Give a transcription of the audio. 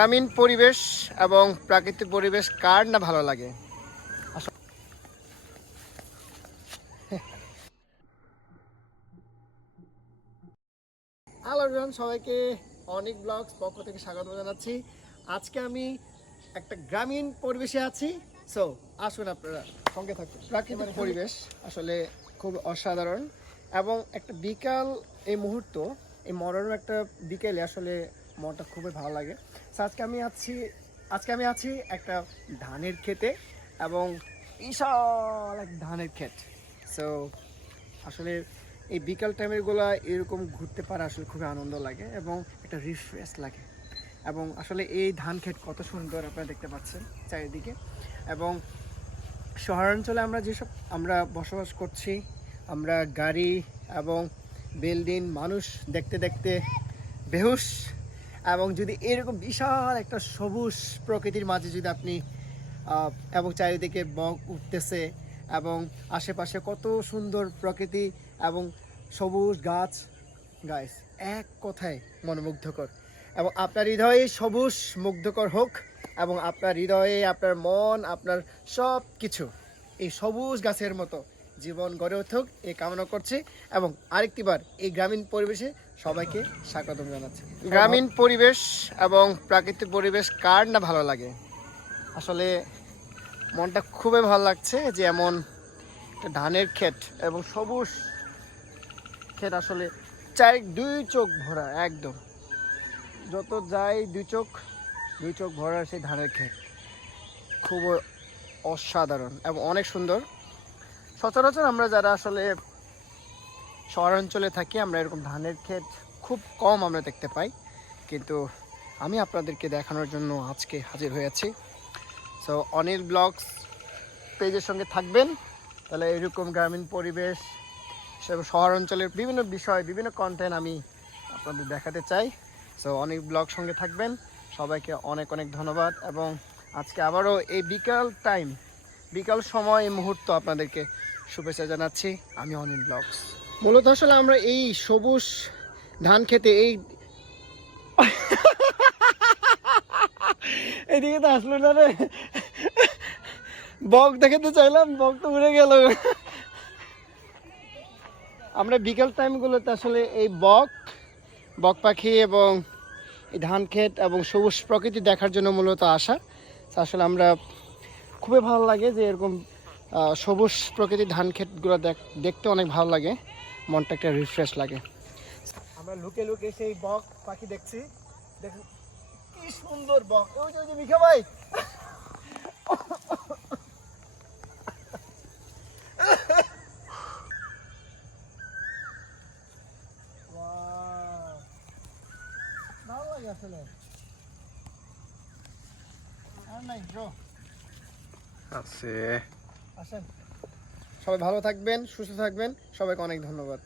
গ্রামীণ পরিবেশ এবং প্রাকৃতিক পরিবেশ কার না ভালো লাগে। হ্যালো এভরিওয়ান, সবাইকে অনেক ব্লগস পক্ষ থেকে স্বাগত জানাচ্ছি। আজকে আমি একটা গ্রামীণ পরিবেশে আছি। সো আসুন আপনারা সঙ্গে থাকুন। প্রাকৃতিক পরিবেশ আসলে খুব অসাধারণ এবং একটা বিকাল, এই মুহূর্ত, এই মনোরম একটা বিকেলে আসলে মনটা খুবই ভালো লাগে। সো আজকে আমি আছি একটা ধানের ক্ষেতে এবং বিশাল এক ধানের ক্ষেত। সো আসলে এই বিকাল টাইমের গুলা এরকম ঘুরতে পারা আসলে খুবই আনন্দ লাগে এবং একটা রিফ্রেশ লাগে। এবং আসলে এই ধান ক্ষেত কত সুন্দর আপনারা দেখতে পাচ্ছেন চারিদিকে। এবং শহরাঞ্চলে আমরা বসবাস করছি, আমরা গাড়ি এবং বিল্ডিং, মানুষ দেখতে দেখতে বেহুশ। এবং যদি এরকম বিশাল একটা সবুজ প্রকৃতির মাঝে যদি আপনি এবং চারিদিকে বক উঠতেছে এবং আশেপাশে কত সুন্দর প্রকৃতি এবং সবুজ গাছ, গাইস এক কথায় মনোমুগ্ধকর। এবং আপনার হৃদয়ে সবুজ মুগ্ধকর হোক এবং আপনার হৃদয়ে আপনার মন, আপনার সব কিছু এই সবুজ গাছের মতো জীবন গড়ে উঠুক এই কামনা করছি। এবং আরেকটিবার এই গ্রামীণ পরিবেশে সবাইকে স্বাগতম জানাচ্ছি। গ্রামীণ পরিবেশ এবং প্রাকৃতিক পরিবেশ কার না ভালো লাগে। আসলে মনটা খুবই ভালো লাগছে যে এমন একটা ধানের ক্ষেত এবং সবুজ ক্ষেত, আসলে দুই চোখ ভরা, একদম যত যাই দুই চোখ ভরা সেই ধানের ক্ষেত খুব অসাধারণ এবং অনেক সুন্দর। সচরাচর আমরা যারা আসলে শহরাঞ্চলে থাকি আমরা এরকম ধানের ক্ষেত খুব কম আমরা দেখতে পাই, কিন্তু আমি আপনাদেরকে দেখানোর জন্য আজকে হাজির হয়েছি। সো অনিল ব্লগস পেজের সঙ্গে থাকবেন, তাহলে এরকম গ্রামীণ পরিবেশ এবং শহরাঞ্চলের বিভিন্ন বিষয়, বিভিন্ন কন্টেন্ট আমি আপনাদের দেখাতে চাই। সো অনেক ব্লগ সঙ্গে থাকবেন। সবাইকে অনেক অনেক ধন্যবাদ। এবং আজকে আবারও এই বিকাল সময়, এই মুহূর্ত আপনাদেরকে শুভেচ্ছা জানাচ্ছি। আমি অনিল ব্লগস। মূলত আসলে আমরা এই সবুজ ধান খেতে এইদিকে তো আসলো না রে, বক দেখাতে চাইলাম, বক তো উড়ে গেল। আমরা বিকেল টাইমগুলোতে আসলে এই বক পাখি এবং এই ধান ক্ষেত এবং সবুজ প্রকৃতি দেখার জন্য মূলত আসা। আসলে আমরা খুবই ভালো লাগে যে এরকম সবুজ প্রকৃতির ধান ক্ষেতগুলো দেখতে অনেক ভালো লাগে, মনটা একটা রিফ্রেশ লাগে। আমরা লুকে লুকে সেই বক পাখি দেখছি। দেখুন কি সুন্দর বক, ওই যে মিখা ভাই, ভালো লাগে আসলে। আর নাই ব্রো আছে। আসেন, সবাই ভালো থাকবেন, সুস্থ থাকবেন, সবাইকে অনেক ধন্যবাদ।